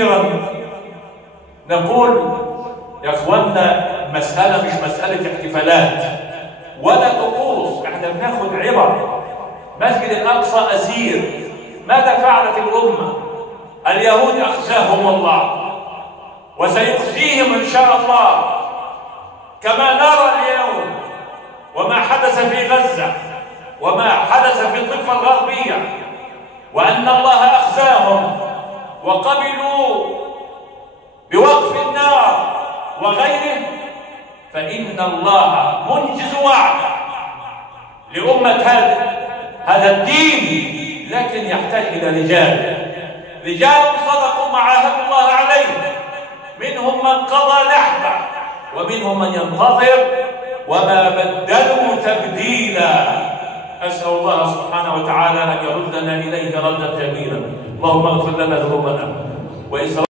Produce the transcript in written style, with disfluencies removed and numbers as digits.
كثيرا نقول يا اخوانا مسألة مش مسألة احتفالات ولا طقوس، احنا بناخد عبر. مسجد الأقصى أسير، ماذا فعلت الأمة؟ اليهود أخزاهم الله وسيخزيهم إن شاء الله، كما نرى اليوم وما حدث في غزة وما حدث في الضفة الغربية، وأن الله أخزاهم وقبلوا بوقف النار وغيره، فإن الله منجز وعده لأمة هذا الدين، لكن يحتاج إلى رجال صدقوا ما عاهدوا الله عليه، منهم من قضى نحبه ومنهم من ينتظر، وما بدلوا تبديلا. أسأل الله سبحانه وتعالى أن يردنا إليه ردا جميلا. اللهم اغفر لنا ذنوبنا وإسرافنا